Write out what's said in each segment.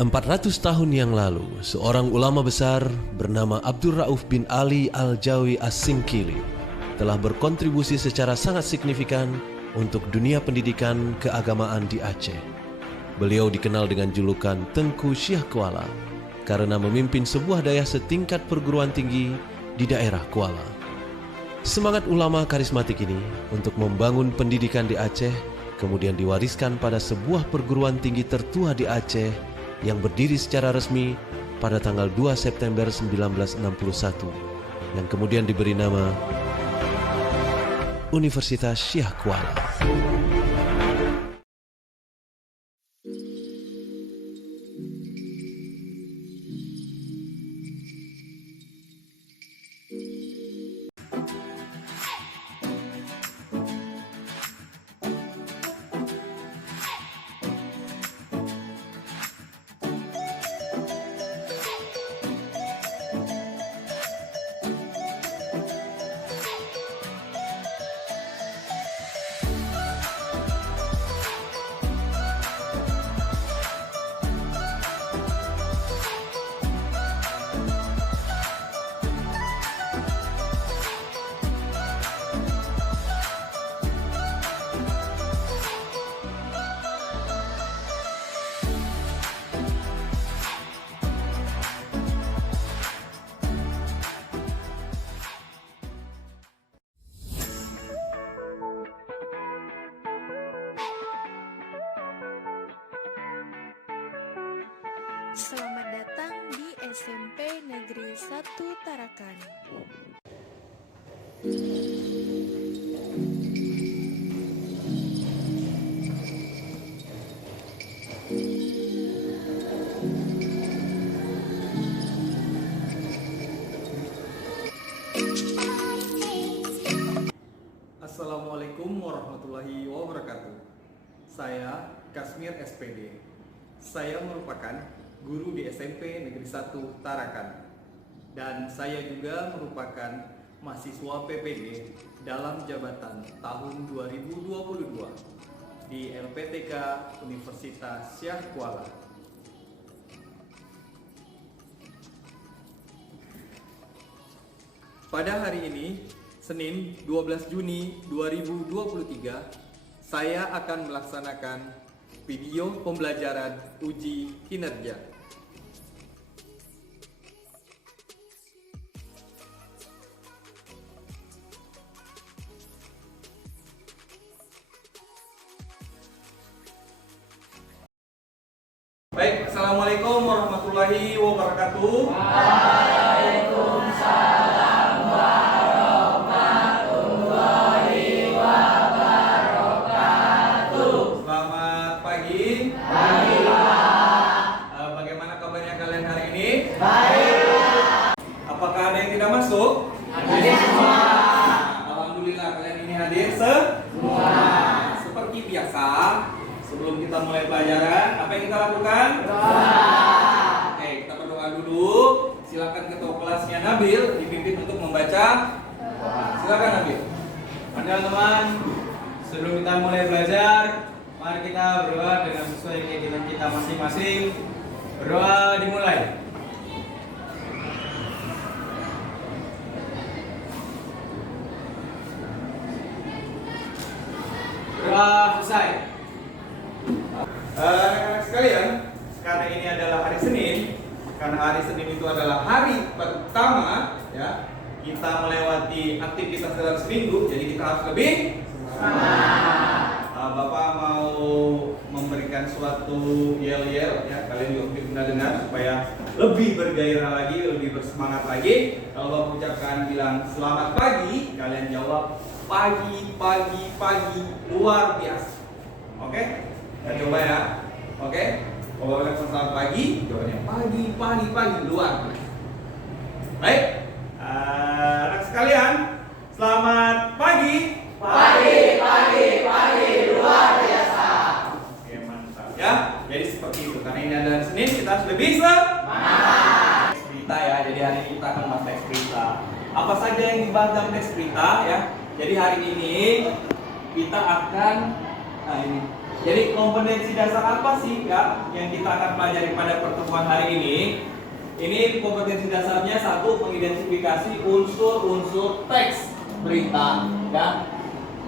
400 tahun yang lalu, seorang ulama besar bernama Abdul Rauf bin Ali Al-Jawi As-Singkili telah berkontribusi secara sangat signifikan untuk dunia pendidikan keagamaan di Aceh. Beliau dikenal dengan julukan Tengku Syah Kuala karena memimpin sebuah daya setingkat perguruan tinggi di daerah Kuala. Semangat ulama karismatik ini untuk membangun pendidikan di Aceh kemudian diwariskan pada sebuah perguruan tinggi tertua di Aceh yang berdiri secara resmi pada tanggal 2 September 1961 yang kemudian diberi nama Universitas Syah Kuala. Selamat datang di SMP Negeri 1 Tarakan. Assalamualaikum warahmatullahi wabarakatuh. Saya Kasmir SPD. Saya merupakan guru di SMP Negeri 1 Tarakan. Dan saya juga merupakan mahasiswa PPG dalam jabatan tahun 2022 di LPTK Universitas Syah Kuala. Pada hari ini, Senin 12 Juni 2023, saya akan melaksanakan video pembelajaran uji kinerja. Baik, Assalamualaikum warahmatullahi wabarakatuh. Waalaikumsalam warahmatullahi wabarakatuh. Selamat pagi. Pagi, Pak. Bagaimana kabarnya kalian hari ini? Baik. Apakah ada yang tidak masuk? Hadir semua. Alhamdulillah kalian ini hadir semua. Seperti biasa, sebelum kita mulai pelajaran, apa yang kita lakukan? Doa. Oke, kita berdoa dulu. Silakan ketua kelasnya Nabil dipimpin untuk membaca. Silakan Nabil. Teman-teman, sebelum kita mulai belajar, mari kita berdoa dengan sesuai keinginan kita masing-masing. Berdoa dimulai. Berdoa selesai. Rekan-rekan sekalian, karena ini adalah hari Senin, karena hari Senin itu adalah hari pertama, ya, kita melewati aktivitas dalam seminggu, jadi kita harus lebih semangat. Bapak mau memberikan suatu yel-yel, ya, kalian juga mungkin pernah dengar supaya lebih bergairah lagi, lebih bersemangat lagi. Kalau Bapak ucapkan bilang selamat pagi, kalian jawab pagi, pagi, pagi, luar biasa. Oke? Kita coba ya. Oke? Kalau kalian selamat pagi, jawabnya pagi, pagi, pagi, luar biasa. Baik, anak sekalian, selamat pagi. Pagi, pagi, pagi, luar biasa. Oke, mantap ya. Jadi seperti itu. Karena ini adalah Senin, kita harus lebih semangat. Teks berita ya. Jadi hari ini kita akan membahas teks berita. Apa saja yang dibahas dalam teks berita ya? Jadi hari ini kita akan, nah ini Jadi kompetensi dasar apa sih ya yang kita akan pelajari pada pertemuan hari ini? Ini kompetensi dasarnya satu, mengidentifikasi unsur-unsur teks berita ya,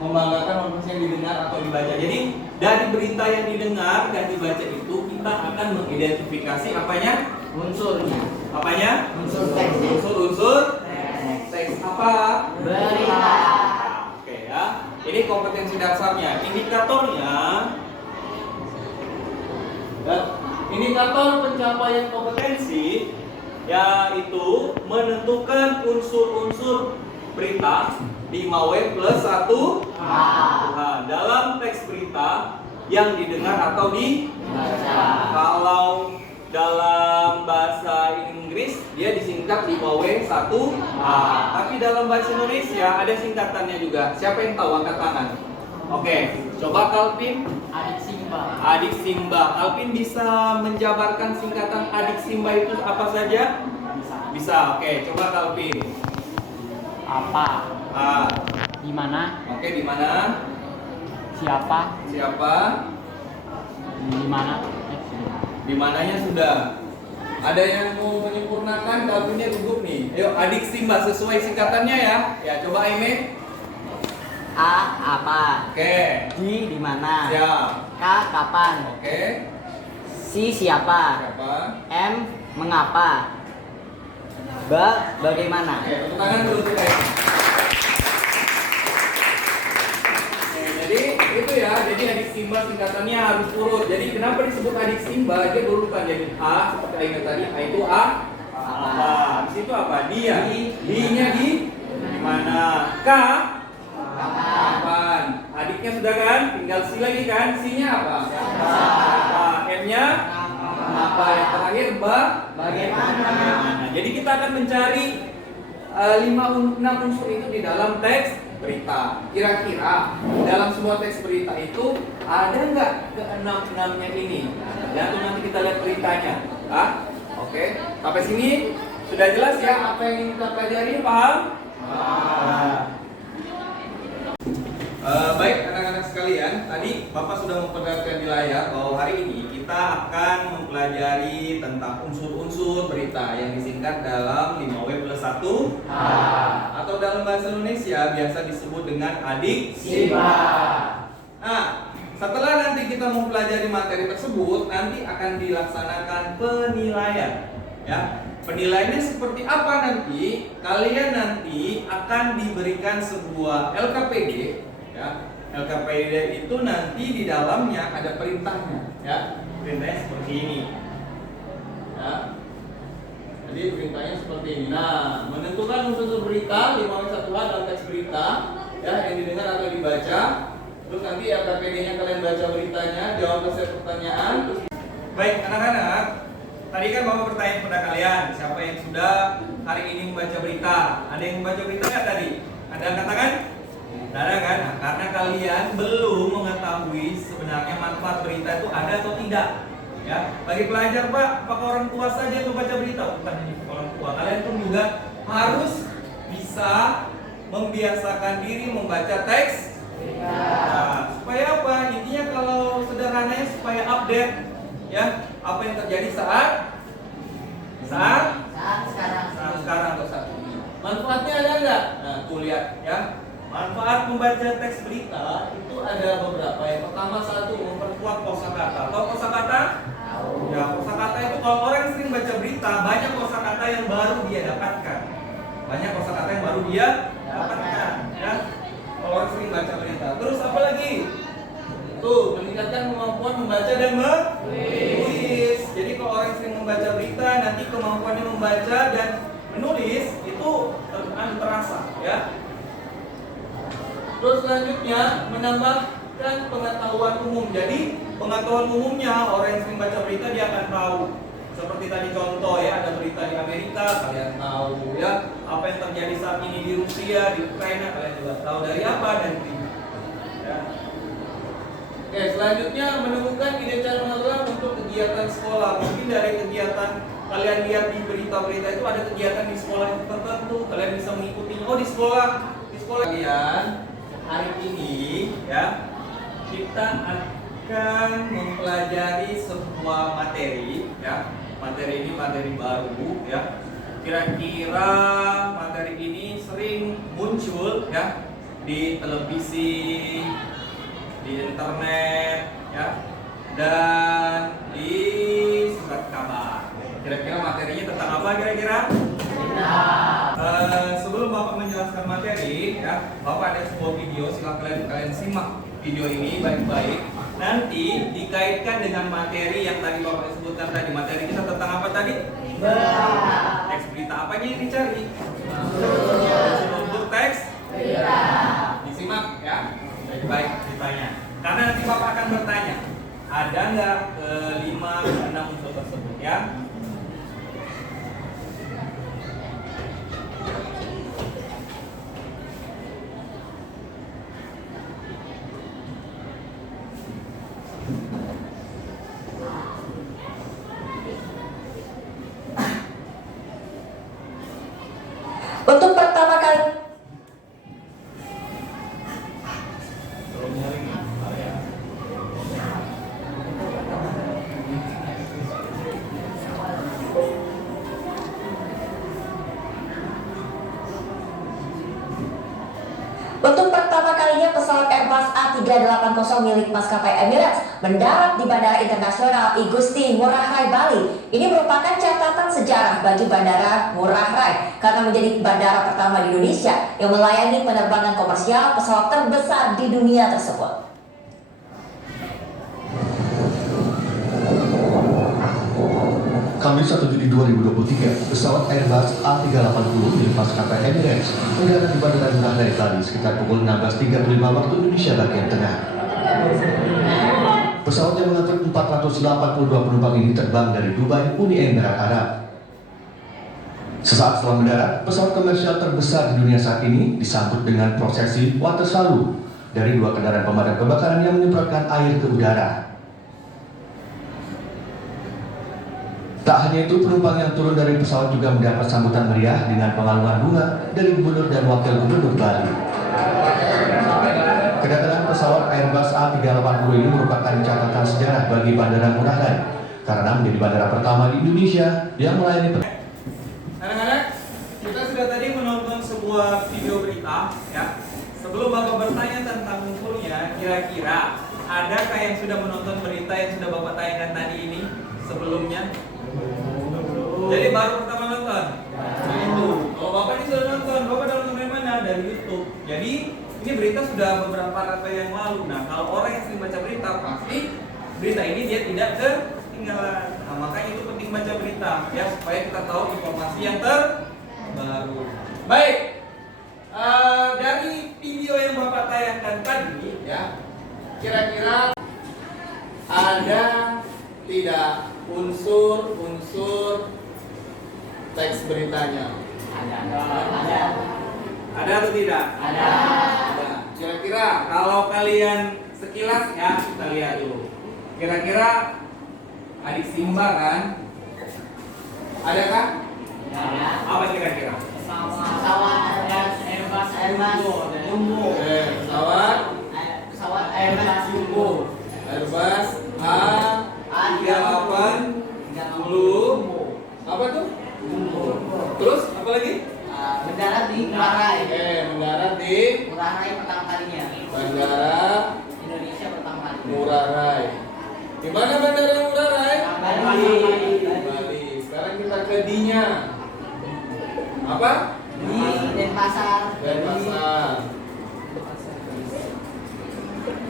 membanggakan informasi yang didengar atau dibaca. Jadi dari berita yang didengar dan dibaca itu kita akan mengidentifikasi apanya? Unsurnya. Apanya? Unsur teks. Unsur-unsur teks apa? Berita. Oke ya. Ini kompetensi dasarnya. Indikatornya ya, indikator pencapaian kompetensi yaitu menentukan unsur-unsur berita 5W plus 1 Nah, dalam teks berita yang didengar atau dibaca. Kalau dalam bahasa Inggris dia disingkat 5W 1A. Tapi dalam bahasa Indonesia ada singkatannya juga. Siapa yang tahu angkat tangan? Oke, coba Kalvin. Adik Simba. Adik Simba. Kalvin bisa menjabarkan singkatan adik Simba itu apa saja? Bisa. Oke, coba Kalvin. Apa? A. Di mana? Oke, di mana? Siapa? Siapa? Di mana? Di mananya sudah. Ada yang mau menyempurnakan? Kalvinnya gugup nih. Ayo, adik Simba sesuai singkatannya ya. Ya, coba Aime. A. Apa? Oke. Di mana? Siap. K. Kapan? Oke. Si. Siapa? Siapa? M. Mengapa? B. Bagaimana? Oke, tepuk tangan dulu kita. Jadi itu ya, jadi adik Simba singkatannya harus urut. Jadi kenapa disebut adik Simba? Dia berurutan jadi A seperti Aina tadi. A itu A. Apa? Di situ apa? Dia. D-nya di mana? K. Kapan? Adiknya sudah kan? Tinggal C lagi kan? C-nya apa? Apa? M-nya apa? Yang terakhir bagaimana? Jadi kita akan mencari 5-6 unsur itu di dalam teks berita. Kira-kira dalam sebuah teks berita itu ada nggak ke-6-6-nya ini? Ya, tuh nanti kita lihat beritanya. Oke. Sampai sini sudah jelas ya apa yang ingin kita pelajari, paham? Baik anak-anak sekalian, tadi Bapak sudah memperlihatkan di layar bahwa hari ini kita akan mempelajari tentang unsur-unsur berita yang disingkat dalam 5W plus 1 atau dalam bahasa Indonesia biasa disebut dengan adik Simba. Nah, setelah nanti kita mempelajari materi tersebut, nanti akan dilaksanakan penilaian. Ya, penilaiannya seperti apa nanti? Kalian nanti akan diberikan sebuah LKPD. Ya, LKPD itu nanti di dalamnya ada perintahnya, ya. Perintahnya seperti ini. Ya. Jadi perintahnya seperti ini. Nah, menentukan unsur berita 5W1H dalam teks berita, ya, yang didengar atau dibaca. Terus nanti LKPD-nya kalian baca beritanya, jawab ke set pertanyaan. Baik, anak-anak. Tadi kan Bapak bertanya kepada kalian, siapa yang sudah hari ini membaca berita? Ada yang membaca berita nggak tadi? Ada yang katakan? Ada kan? Nah, karena kalian belum mengetahui sebenarnya manfaat berita itu ada atau tidak. Ya, bagi pelajar Pak, apakah orang tua saja yang membaca berita? Bukan hanya orang tua, kalian pun juga harus bisa membiasakan diri membaca teks. Nah, supaya apa? Intinya kalau sederhananya supaya update, ya, apa yang terjadi saat sekarang atau saat ini. Manfaatnya ada nggak? Nah, tuh lihat ya. Manfaat membaca teks berita itu ada beberapa. Yang pertama satu, memperkuat kosakata. Tahu kosakata? Ya, kosakata itu kalau orang sering baca berita, banyak kosakata yang baru dia dapatkan. Banyak kosakata yang baru dia dapatkan, ya. Kalau orang sering baca berita. Terus apa lagi? Tuh, meningkatkan kemampuan membaca dan menulis. Jadi kalau orang sering membaca berita, nanti kemampuannya membaca dan menulis itu terasa, ya. Terus selanjutnya menambahkan pengetahuan umum. Jadi pengetahuan umumnya orang yang sering baca berita dia akan tahu. Seperti tadi contoh ya, ada berita di Amerika, kalian tahu ya. Apa yang terjadi saat ini di Rusia, di Ukraina, kalian juga tahu dari apa dan ini. Ya. Oke, selanjutnya menemukan ide cara mengatur untuk kegiatan sekolah. Mungkin dari kegiatan kalian lihat di berita-berita itu ada kegiatan di sekolah yang tertentu, kalian bisa mengikutinya. Oh, di sekolah kalian hari ini ya kita akan mempelajari sebuah materi ya. Materi ini materi baru ya. Kira-kira materi ini sering muncul ya di televisi, di internet ya, dan di surat kabar. Kira-kira materinya tentang apa kira-kira? Sebelum Bapak menjelaskan materi ya, Bapak ada sebuah video, silakan kalian simak video ini baik-baik. Nanti dikaitkan dengan materi yang tadi Bapak sebutkan tadi. Materi kita tentang apa tadi? Teks berita apanya yang dicari? Struktur teks berita. Disimak ya, baik-baik ditanya. Karena nanti Bapak akan bertanya, ada nggak 5 ke 6 unsur tersebut ya? Untuk pertama kali kalinya pesawat Airbus A380 milik maskapai Emirates mendarat di Bandara Internasional Igusti Ngurah Rai Bali. Ini merupakan catatan sejarah bagi Bandara Ngurah Rai karena menjadi bandara pertama di Indonesia yang melayani penerbangan komersial pesawat terbesar di dunia tersebut. Kamis 1 Juli 2023, pesawat Airbus A380 milik maskapai Emirates mendarat di Bandara Ngurah Rai Bali sekitar pukul 16.35 waktu Indonesia bagian tengah. Pesawat yang mengangkut 482 penumpang ini terbang dari Dubai, Uni Emirat Arab. Sesaat setelah mendarat, pesawat komersial terbesar di dunia saat ini disambut dengan prosesi water salute dari 2 kendaraan pemadam kebakaran yang menyemprotkan air ke udara. Tak hanya itu, penumpang yang turun dari pesawat juga mendapat sambutan meriah dengan pengalungan bunga dari Gubernur dan Wakil Gubernur Bali. Kedatangan pesawat Airbus A380 ini merupakan catatan sejarah bagi Bandara Ngurah Rai karena menjadi bandara pertama di Indonesia yang melayani Anak-anak, kita sudah tadi menonton sebuah video berita ya. Sebelum Bapak bertanya tentang unsurnya, kira-kira adakah yang sudah menonton berita yang sudah Bapak tanyakan tadi ini sebelumnya? Jadi baru pertama nonton? Itu. Kalau Bapak ini sudah nonton, Bapak udah nonton dari mana? Dari YouTube. Jadi ini berita sudah beberapa hari yang lalu. Nah, kalau orang yang sering baca berita, pasti berita ini dia tidak ketinggalan. Nah, makanya itu penting baca berita ya, supaya kita tahu informasi yang terbaru. Baik. Dari video yang Bapak tayangkan tadi ya, kira-kira ada tidak unsur teks beritanya? Ada atau tidak? Ada. Kira-kira kalau kalian sekilas ya, kita lihat dulu. Kira-kira adik Simba kan? Ada kan? Ada. Apa kira-kira? Pesawat Airbus Jumbo. Pesawat Airbus Jumbo. Airbus A380. Apa tuh? Terus apa lagi? Mendarat di Ngurah Rai. Mendarat di Ngurah Rai pertama kalinya. Bandara Indonesia pertama kali. Ngurah Rai. Di mana Bandara Ngurah Rai? Bali. Bali. Sekarang kita ke D-nya. Apa? Di Denpasar. Denpasar.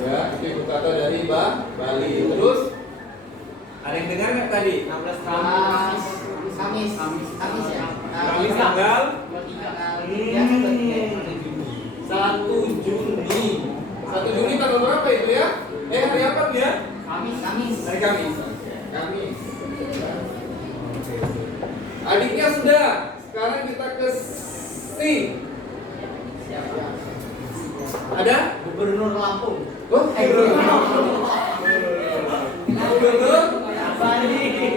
Ya, itu ibu kota dari Bali. Terus ada yang dengar nggak tadi? 16 Kamis ya. Kamis tanggal 1 1 Juni. 1 Juni tanggal berapa itu ya? Hari apa ya? Kamis. Hari Kamis. Oke, Kamis. Adiknya sudah. Sekarang kita ke C. Ada? Gubernur Lampung. Gubernur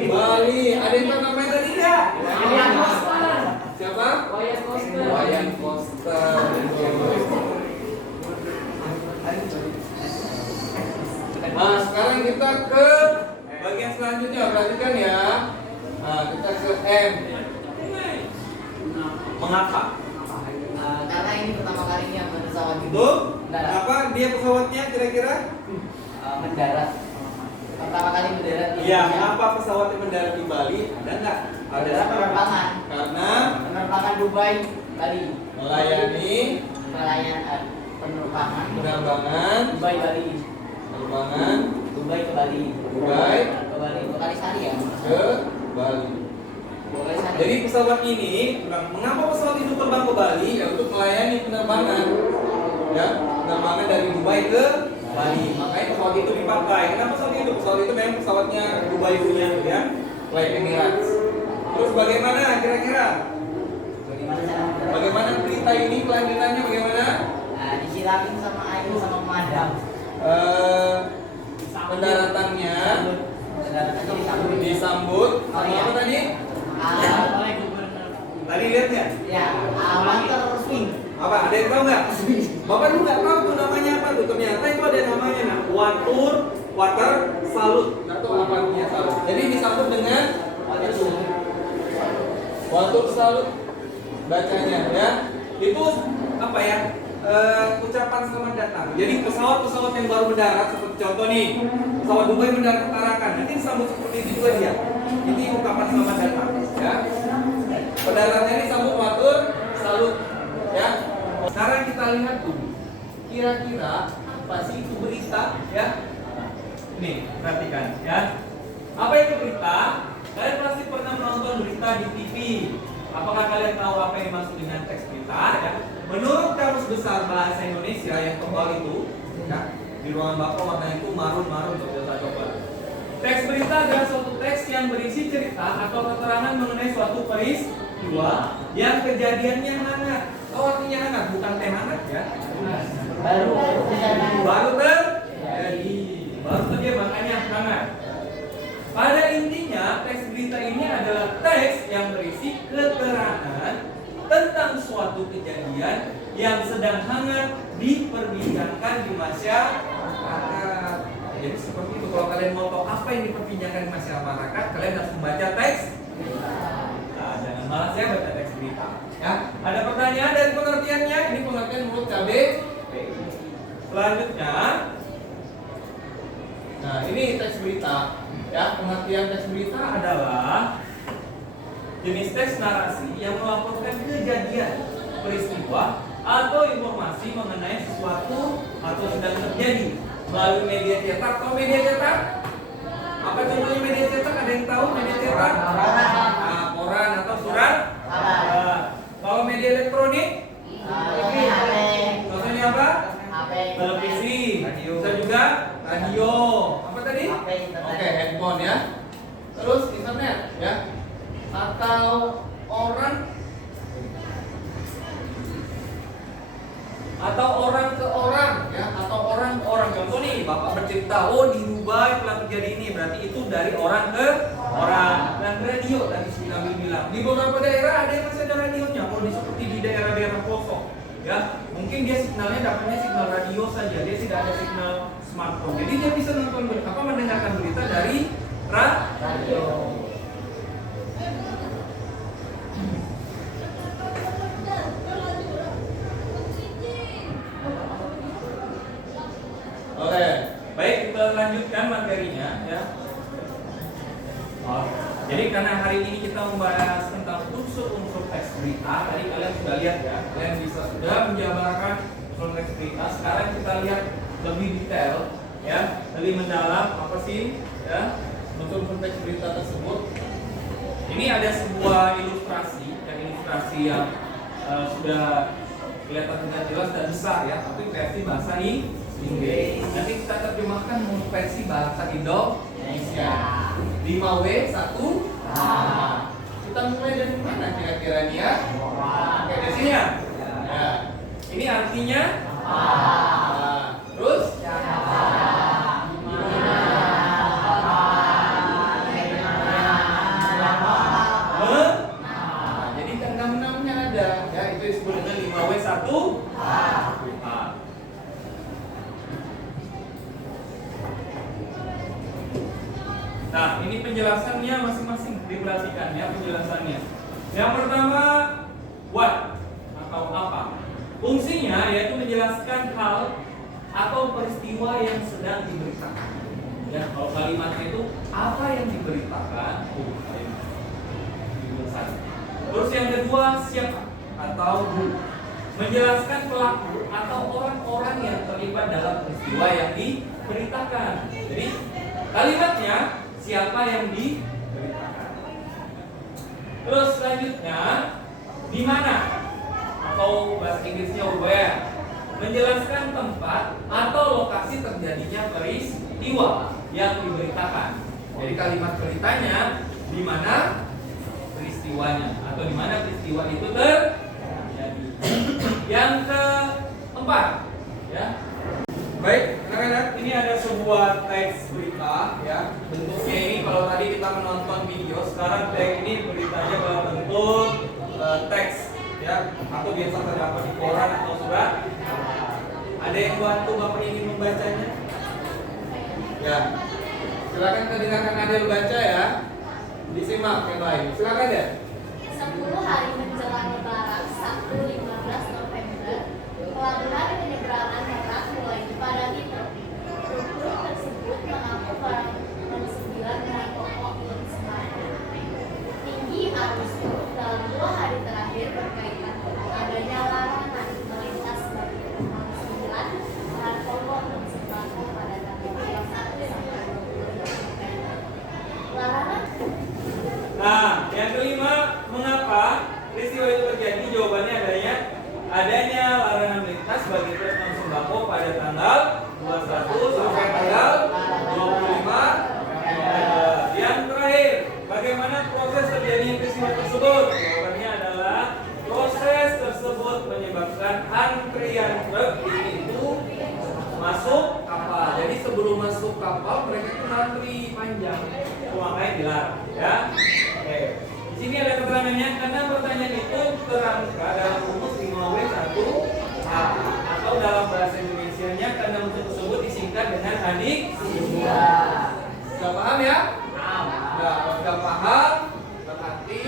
Bali. Ada yang tahu namanya tadi nggak? Siapa? Wayan Koster. Nah, sekarang Sekarang kita ke bagian selanjutnya, perhatikan ya. Nah, kita ke M. Mengapa? Karena ini pertama kalinya pesawat ini Itu? mendarat. Kenapa dia pesawatnya kira-kira? Mendarat. Pertama kali mendarat di Iya, Indonesia. kenapa pesawatnya mendarat di Bali? Ada nggak? Ada penerbangan. Karena Penerbangan Dubai Bali. melayani Pelayanan penerbangan penerbangan Dubai Bali. penerbangan Dubai ke Bali. Dubai Ke Bali. Dua kali sehari ya. ke Bali. Dua kali sehari. Jadi pesawat ini, mengapa pesawat itu terbang ke Bali? Ya untuk melayani penerbangan, ya penerbangan dari Dubai ke Bali. Makanya pesawat itu dipakai. Kenapa pesawat itu? Pesawat itu memang pesawatnya Dubai punya, ya, Flight Emirates. Terus bagaimana kira-kira? Bagaimana cara mendarat? Bagaimana berita ini kelanjutannya bagaimana? Disiramin sama air sama pemadam. Pendaratannya Pendaratannya disambut. disambut sama apa tadi? Tadi lihat nggak? Ya, water swing. Apa? Ada yang tahu nggak? Bapak dulu nggak tahu tuh namanya apa tuh. Ternyata itu ada namanya, nah, water salut. Nggak tahu apa artinya salut. Jadi disambut dengan water salut bacanya, ya. Itu apa ya? Ucapan selamat datang. Jadi pesawat-pesawat yang baru mendarat seperti contoh nih, pesawat Dubai mendarat ke Tarakan, nanti disambut seperti itu juga dia. Ini ungkapan selamat datang, ya. Pendaratnya disambut water salut, ya. Sekarang kita lihat tuh, kira-kira apa sih itu berita, ya? Nih, perhatikan, ya. Apa itu berita? Kalian pasti pernah menonton berita di TV. Apakah kalian tahu apa yang dimaksud dengan teks berita? Ya? Menurut Kamus Besar Bahasa Indonesia yang tebal itu, ya, di ruangan Bapak warnanya itu marun-marun untuk bisa coba. Teks berita adalah suatu teks yang berisi cerita atau keterangan mengenai suatu peristiwa yang kejadiannya hangat. Oh, artinya hangat, bukan teh hangat ya. Baru terjadi. Baru terjadi. Baru terjadi makanya hangat. Pada intinya, teks berita ini adalah teks yang berisi keterangan tentang suatu kejadian yang sedang hangat diperbincangkan di masyarakat. Jadi seperti itu. Kalau kalian mau tahu apa yang diperbincangkan di masyarakat, kalian harus membaca teks. Nah, jangan malas ya baca teks berita. Ya, ada pertanyaan dari pengertiannya? Ini pengertian menurut KBBI. Selanjutnya, nah ini teks berita. Ya, pengertian teks berita adalah jenis teks narasi yang melaporkan kejadian, peristiwa, atau informasi mengenai sesuatu atau sedang terjadi melalui media cetak. Tahu media cetak? Apa contohnya media cetak? Ada yang tahu media cetak? Koran atau surat? Kalau media elektronik? Contohnya apa? Televisi, bisa juga radio. Apa tadi? Oke, handphone ya. Terus internet ya. Atau orang ke orang ya, atau orang ke orang. Contoh nih, Bapak bercerita, oh di Dubai telah terjadi ini, berarti itu dari orang ke orang. Dan radio tadi si Nabil bilang, di beberapa daerah ada yang masih ada radionya. Kalau di seperti di daerah-daerah pelosok, ya, mungkin dia signalnya dapatnya signal radio saja, dia tidak ada signal smartphone. Jadi dia bisa nonton mendengarkan berita dari radio. Oke, baik kita lanjutkan materinya ya. Jadi karena hari ini kita membahas tentang unsur-unsur teks berita, tadi kalian sudah lihat ya, kalian sudah menjabarkan unsur teks berita. Sekarang kita lihat lebih detail ya, lebih mendalam apa sih ya unsur-unsur teks berita tersebut. Ini ada sebuah ilustrasi yang sudah kelihatan dengan jelas dan besar ya, tapi versi bahasa Inggris. Nanti kita terjemahkan untuk versi bahasa Indonesia. 5W1. Kita mulai dari mana kira-kira nih ya? Oke, dari sini ya. Ya. Ini artinya terus jadi enam-enamnya ada ya, itu disebut dengan 5W1. penjelasannya masing-masing. Diperhatikan ya penjelasannya. Yang pertama, what atau apa. Fungsinya yaitu menjelaskan hal atau peristiwa yang sedang diberitakan. Ya, kalau kalimatnya itu apa yang diberitakan? Terus yang kedua, siapa atau who. Menjelaskan pelaku atau orang-orang yang terlibat dalam peristiwa yang diberitakan. Jadi kalimatnya siapa yang diberitakan. Terus selanjutnya di mana atau bahasa Inggrisnya where. Menjelaskan tempat atau lokasi terjadinya peristiwa yang diberitakan. Jadi kalimat beritanya di mana peristiwanya atau di mana peristiwa itu terjadi. Yang keempat, ya. Baik, anak-anak, ini ada sebuah teks berita, ya. Bentuknya ini kalau tadi kita menonton video, sekarang teks ini beritanya dalam bentuk teks, ya. Atau biasa terdapat di koran atau surat. Ada yang bantu Bapak ingin membacanya? Ya. Silakan kedengarkan Adel baca ya. Disimak yang baik. Silakan ya. 10 hari menjelang Lebaran, Sabtu 15 November, pelabuhan penyeberangan merak mulai dipadati truk. Truk tersebut mengangkut barang dan 9 bahan pokok bersemangat. Tinggi arus truk dalam 2 hari terakhir berkaitan dengan adanya larangan melintas bagi penumpang 9 bahan pokok dan sembako pada tanggal 21 sampai 25 November. Larangan. Nah, yang kelima, mengapa peristiwa itu terjadi? Jawabannya adanya larangan melintas bagi truk non sembako pada tanggal 21 sampai tanggal 25 November. Yang terakhir, bagaimana proses terjadinya peristiwa tersebut? Jawabannya adalah proses tersebut menyebabkan antrian truk di pintu masuk kapal. Jadi sebelum masuk kapal mereka itu antri panjang, makanya dilarang. Ya. Oke. Di sini ada keterangannya karena pertanyaan itu terangkat dalam rumus 5W1A atau dalam bahasa Indonesianya karena unsur tersebut disingkat dengan adik. Sudah paham ya? Sudah paham? Berarti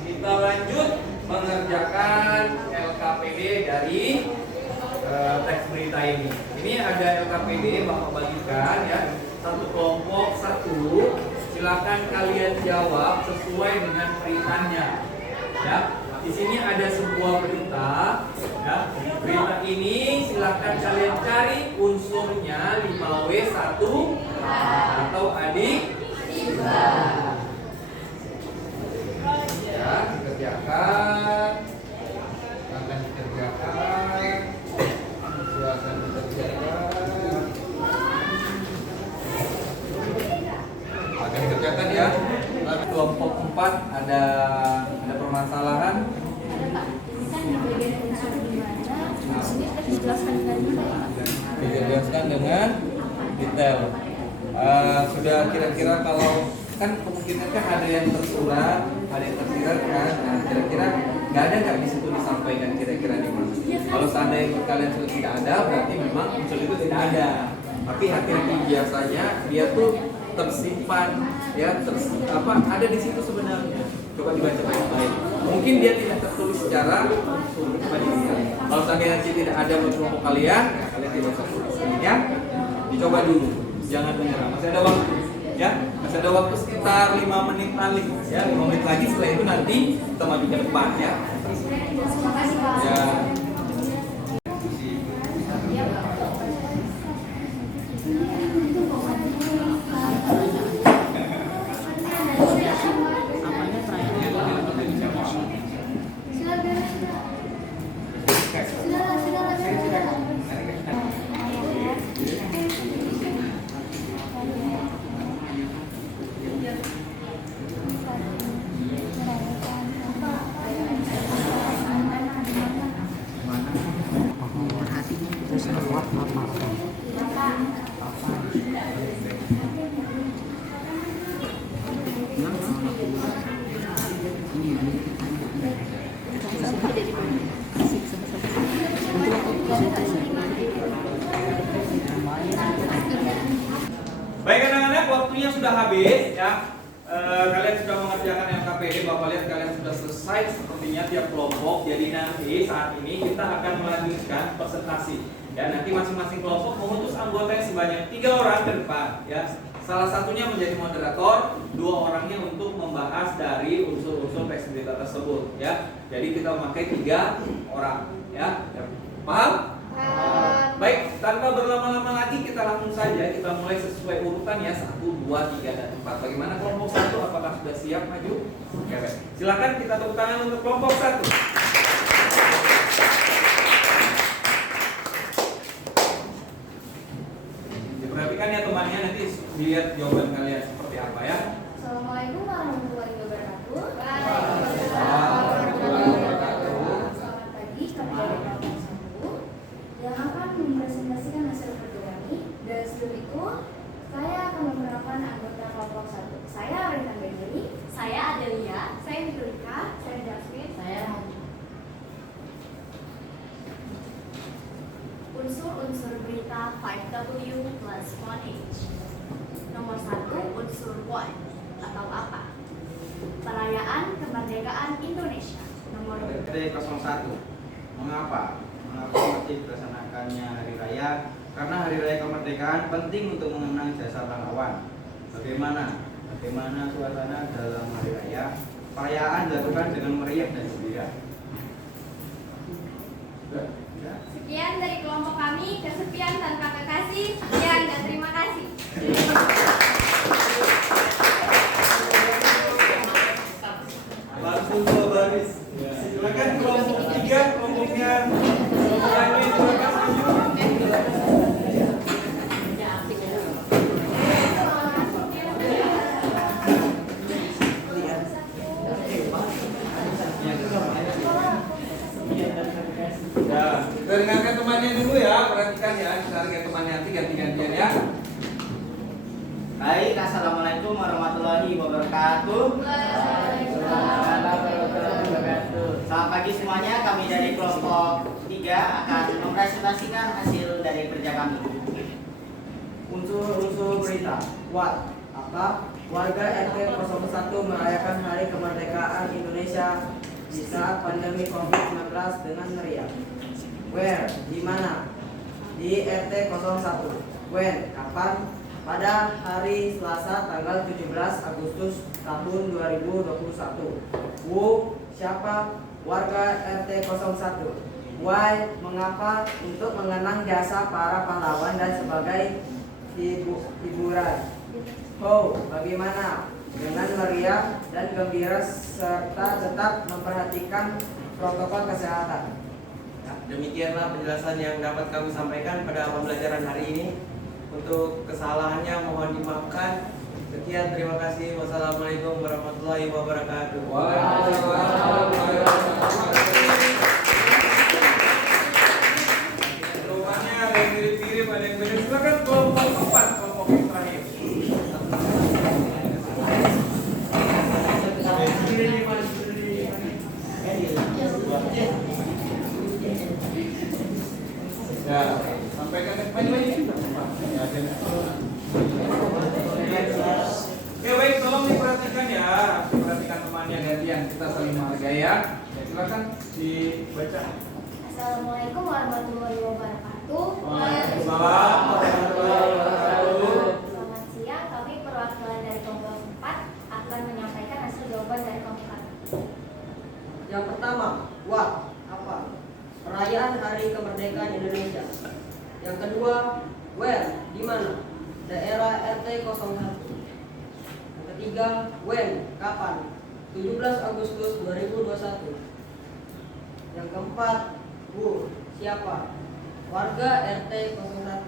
kita lanjut mengerjakan LKPD dari teks berita ini. Ini ada LKPD Bapak bagikan ya. Satu kelompok satu. Silakan kalian jawab sesuai dengan beritanya. Ya, di sini ada sebuah berita. Ya, berita ini silakan kalian cari unsurnya 5W1 atau adik. Ya, dikerjakan. Silakan dikerjakan. Silakan dikerjakan. Akan dikerjakan ya. Kelompok 4 ada permasalahan. Ada Pak, kan di bagian unsur di mana? Di sini kita dijelaskan dengan Dijelaskan dengan detail. Sudah kira-kira kalau kan kemungkinan kan ada yang tersurat, ada yang tersirat kan. Nah, kira-kira nggak ada nggak di situ disampaikan kira-kira di mana? Kalau seandainya kalian sudah tidak ada, berarti memang unsur itu tidak ada. Tapi hati-hati biasanya dia tuh tersimpan ya ada di situ sebenarnya. Coba dibaca baik-baik. Mungkin dia tidak tertulis secara unsur. Coba dilihat. Kalau seandainya tidak ada kelompok kalian, ya kalian tidak usah tulis. Ya, dicoba dulu. Jangan menyerah. Masih ada waktu. Ya, masih ada waktu sekitar 5 menit lagi. Ya, 5 menit lagi. Setelah itu nanti kita maju ke depan ya. Ya. Baik anak-anak, waktu waktunya sudah habis ya. Kalian sudah mengerjakan LKPD, Bapak lihat kalian sudah selesai sepertinya tiap kelompok. Jadi nanti saat ini kita akan melanjutkan presentasi. Ya, nanti masing-masing kelompok mengutus anggotanya sebanyak 3 orang ke depan. Ya, salah satunya menjadi moderator, 2 orangnya untuk membahas dari unsur-unsur teks berita tersebut. Ya, jadi kita memakai 3 orang. Ya, paham? Baik, tanpa berlama-lama lagi kita langsung saja kita mulai sesuai urutan ya 1, 2, 3 dan 4. Bagaimana kelompok 1? Apakah sudah siap maju? Oke, baik. Silakan kita tepuk tangan untuk kelompok 1. Diperhatikan ya temannya, nanti lihat jawaban kalian seperti apa ya. Assalamualaikum warahmatullahi wabarakatuh. Selamat pagi, kami dari kelompok 1 yang akan mempresentasikan hasil kerja kami. Dan sebelum itu, saya akan memperkenalkan anggota kelompok 1. Saya Rita Bedeli, saya Adelia, saya Nikolika, saya David, saya unsur-unsur berita 5W plus 1H. Nomor 1, unsur what atau apa? Perayaan Kemerdekaan Indonesia. Nomor 2. RT01. Mengapa? Mengapa masih dilaksanakannya hari raya? Karena hari raya kemerdekaan penting untuk mengenang jasa pahlawan. Bagaimana suasana dalam hari raya? Perayaan dilakukan dengan meriah dan gembira. Sekian dari kelompok kami, kesepian tanpa kekasih. Sekian dan terima kasih. Langsung ke baris. Silakan kelompok 3, kelompoknya lainnya silakan maju. Ya, dengarkan temannya dulu ya, perhatikan ya, kita hargai temannya nanti ganti-gantian ya. Baik, assalamualaikum warahmatullahi wabarakatuh. Selamat pagi semuanya, kami dari kelompok 3 akan mempresentasikan hasil dari kerja kami. Unsur-unsur berita. What? Apa? Warga RT 01 merayakan Hari Kemerdekaan Indonesia di saat pandemi COVID-19 dengan meriah. Where? Di mana? Di RT 01. When? Kapan? Pada hari Selasa tanggal 17 Agustus tahun 2021. Who? Siapa? Warga RT 01. Why? Mengapa? Untuk mengenang jasa para pahlawan dan sebagai hiburan. How? Bagaimana? Dengan meriah dan gembira serta tetap memperhatikan protokol kesehatan. Demikianlah penjelasan yang dapat kami sampaikan pada pembelajaran hari ini. Untuk kesalahannya mohon dimaafkan. Sekian, terima kasih. Wassalamualaikum warahmatullahi wabarakatuh. Waalaikumsalam warahmatullahi wabarakatuh. Jawabannya ada yang mirip-mirip, ada yang beda. Silakan kelompok 4, kelompok yang terakhir. Ya, sampaikan maju. Oke, baik, tolong diperhatikan ya. Perhatikan temannya gantian, kita saling menghargai ya. Silakan dibaca. Assalamualaikum warahmatullahi wabarakatuh. Waalaikumsalam warahmatullahi wabarakatuh. Selamat siang, kami perwakilan dari kelompok 4 akan menyampaikan hasil jawaban dari kelompok 4. Yang pertama, what? Apa? Perayaan Hari Kemerdekaan Indonesia. Yang kedua, where? Di mana? Daerah RT 01. Yang ketiga, when? Kapan? 17 Agustus 2021. Yang keempat, who? Siapa? Warga RT 01.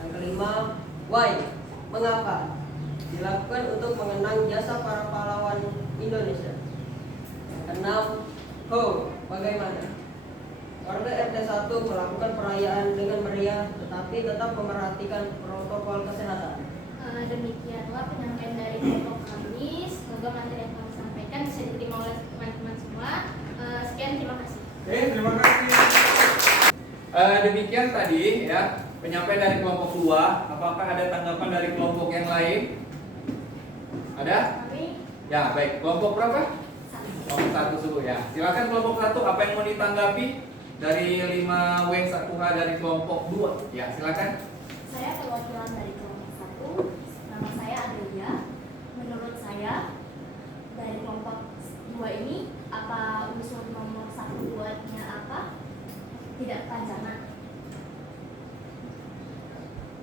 Yang kelima, why? Mengapa? Dilakukan untuk mengenang jasa para pahlawan Indonesia. Yang keenam, how? Bagaimana? Warga RT 1 melakukan perayaan dengan meriah tetapi tetap memperhatikan protokol kesehatan. Demikianlah penyampaian dari kelompok kami. Semoga materi yang kami sampaikan bisa diterima oleh teman-teman semua. Sekian, terima kasih. Oke, terima kasih. Demikian tadi ya penyampaian dari kelompok 2. Apakah ada tanggapan dari kelompok yang lain? Ada? Ya, baik. Kelompok berapa? Kelompok 1 dulu ya. Silakan kelompok 1, apa yang mau ditanggapi dari 5W1H dari kelompok 2? Ya, silakan. Saya perwakilan dari kelompok 1. Nama saya Adelia. Menurut saya dari kelompok 2 ini apa unsur nomor 1 2-nya apa? Tidak panjangan.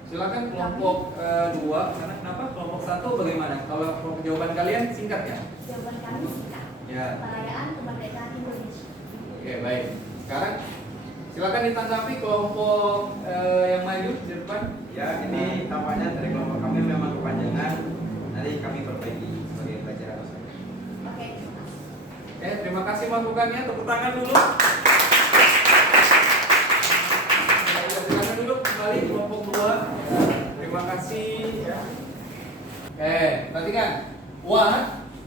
Silakan kelompok 2. Karena kenapa? Kelompok 1 bagaimana? Kalau jawaban kalian singkat ya? Jawaban kami singkat. Ya. Perayaan kemerdekaan Indonesia. Oke, baik. Sekarang silakan ditanggapi kelompok yang maju di depan. Ya, ini tampaknya dari kelompok kami memang kepanjangan. Nanti kami perbaiki sebagai pelajaran saja. Oke, terima kasih. Terima kasih masukannya. Tepuk tangan dulu. Silakan duduk kembali kelompok 2. Terima kasih ya. Perhatikan.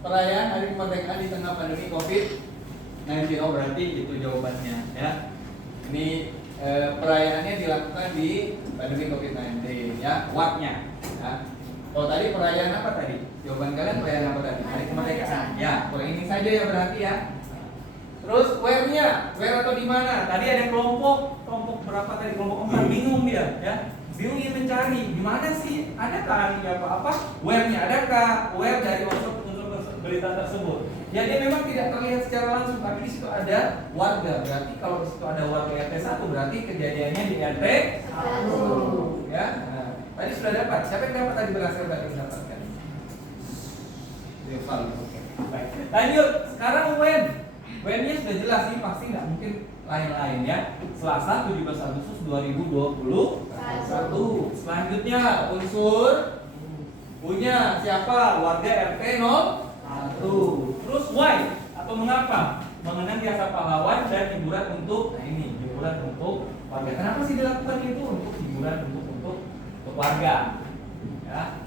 Perayaan Hari Kemerdekaan di tengah pandemi COVID-19. Oh, berarti itu jawabannya ya. Ini perayaannya dilakukan di pandemi COVID-19 ya. What-nya ya. Oh, tadi perayaan apa tadi? Jawaban kalian perayaan apa tadi? Hari Kemerdekaan. Ya, kalau ini saja ya berarti ya. Terus where-nya, where atau di mana? Tadi ada kelompok berapa tadi? Kelompok 4 bingung dia, ya. Bingung ingin mencari di mana sih? Adakah ini apa? Where-nya adakah? Where dari unsur berita tersebut. Ya, dia memang tidak terlihat secara langsung, tapi di situ ada warga. Berarti kalau di situ ada warga RT 1, berarti kejadiannya di RT 1. Ya. Nah, tadi sudah dapat. Siapa yang dapat tadi berhasil tadi mendapatkan? Oke. Baik. Lanjut. Sekarang when-nya sudah jelas sih, pasti nggak mungkin lain-lain ya. Selasa 17 Agustus 2021. Selanjutnya unsur punya siapa? Warga RT 01. Terus why atau mengapa? Mengenang jasa pahlawan dan hiburan untuk hiburan untuk warga. Kenapa sih dilakukan itu? Untuk hiburan untuk warga. Ya.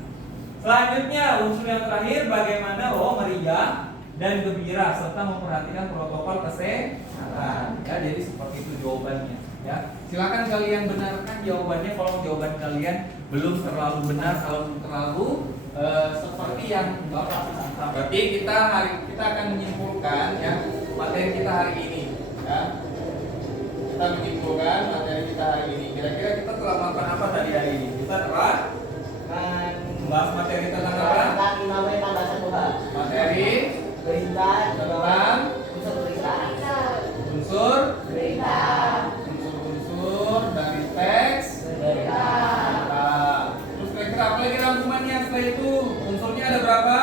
Selanjutnya unsur yang terakhir bagaimana meriah dan gembira serta memperhatikan protokol kesehatan. Ya, jadi seperti itu jawabannya. Ya, silakan kalian benarkan jawabannya. Kalau jawaban kalian belum terlalu benar, kalau terlalu seperti yang Bapak sangka. Berarti kita akan menyimpulkan ya materi kita hari ini. Ya, kita menyimpulkan materi kita hari ini. Kira-kira kita telah melakukan apa tadi hari ini? Kita telah membahas materi tentang apa? Materi Berita tentang unsur berita. unsur Berita. unsur dari teks berita. Terus kira-kira apa lagi rangkumannya setelah itu? Unsurnya ada berapa?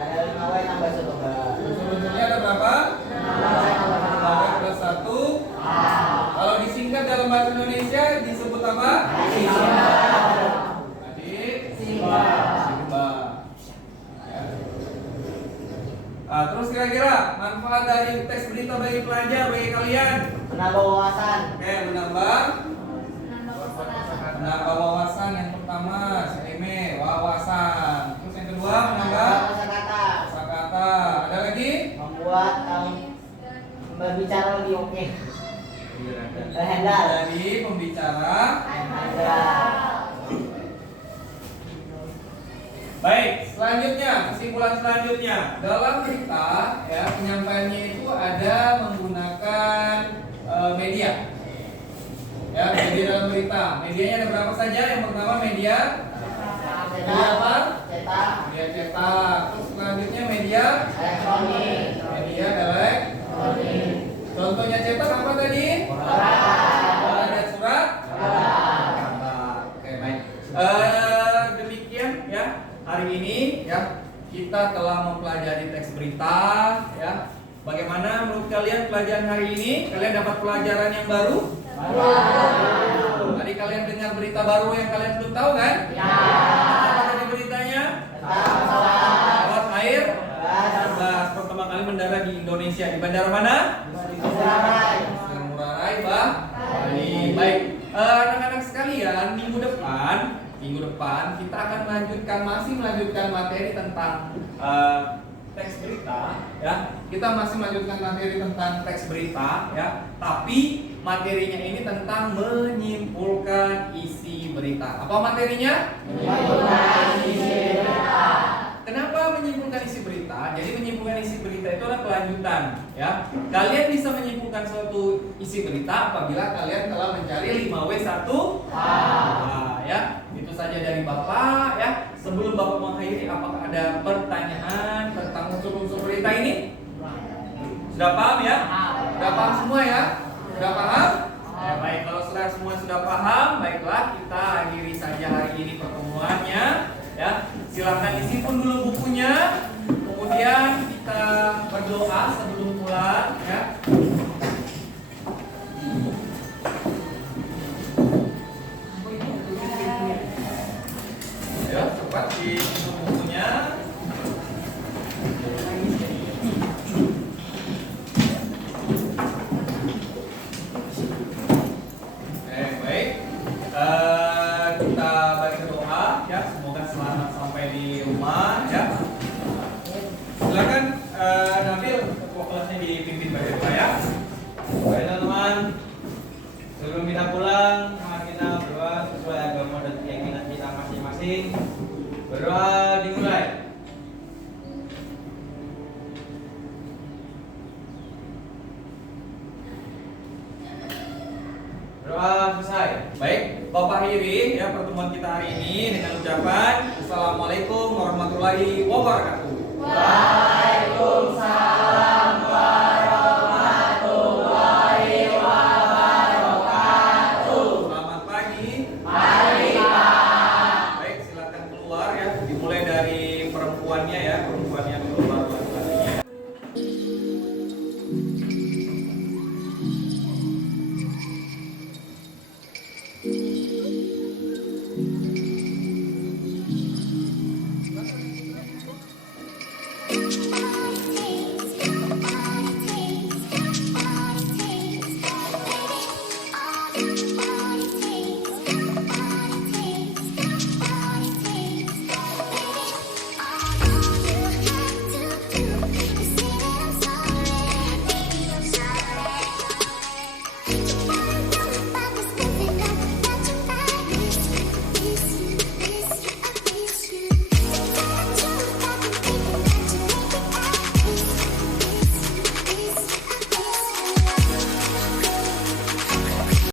Ada 5W tambah 1. Unsur-unsurnya ada berapa? 5W plus 1. Kalau disingkat dalam bahasa Indonesia disebut apa? Simba. Terus kira-kira manfaat dari teks berita bagi pelajar, bagi kalian? Menambah wawasan. Oke, menambah wawasan. Yang pertama, wawasan. Terus yang kedua, menambah kosakata. Ada lagi? Membuat berbicara lebih oke. Handal. Jadi pembicara. Baik, selanjutnya, kesimpulan selanjutnya. Dalam berita, ya, penyampaiannya itu ada menggunakan media. Ya, media dalam berita. Medianya ada berapa saja? Yang pertama media apa? Media cetak. Terus selanjutnya media Elektronik. Media elektronik. Contohnya cetak apa tadi? Koran dan surat? Oke, baik. Demikian ya. Hari ini ya kita telah mempelajari teks berita ya. Bagaimana menurut kalian pelajaran hari ini? Kalian dapat pelajaran yang baru? Tadi kalian dengar berita baru yang kalian belum tahu kan? Ya. Apa tadi beritanya? Pesawat air terbang pertama kali mendarat di Indonesia. Di bandara mana? Ngurah Rai, Bali. Baik. Anak-anak sekalian, minggu depan kita akan masih melanjutkan materi tentang teks berita ya. Kita masih melanjutkan materi tentang teks berita ya. Tapi materinya ini tentang menyimpulkan isi berita. Apa materinya? Menyimpulkan isi berita. Kenapa menyimpulkan isi berita? Jadi menyimpulkan isi berita itu adalah kelanjutan, ya. Kalian bisa menyimpulkan suatu isi berita apabila kalian telah mencari 5W1H. Nah, ya. Itu saja dari Bapak, ya. Sebelum Bapak mengakhiri, apakah ada pertanyaan tentang unsur-unsur berita ini? Sudah paham ya? Sudah paham semua ya? Sudah paham? Ya, baik, kalau semua sudah paham, baiklah kita akhiri saja hari ini pertemuannya. Ya, silahkan disimpan dulu bukunya. Kemudian kita berdoa sebelum pulang. Ya. Ya, cepat disimpan bukunya. Baik. Kita baca doa ya, semoga selamat sampai di rumah ya. Silakan Nabil, ketua kelasnya dipimpin baca doa ya. Baik teman-teman, sebelum kita pulang, mari kita berdoa sesuai agama dan keyakinan kita masing-masing. Berdoa dimulai. Doa selesai. Baik, Bapak akhiri ya pertemuan kita hari ini dengan ucapan Assalamualaikum warahmatullahi wabarakatuh.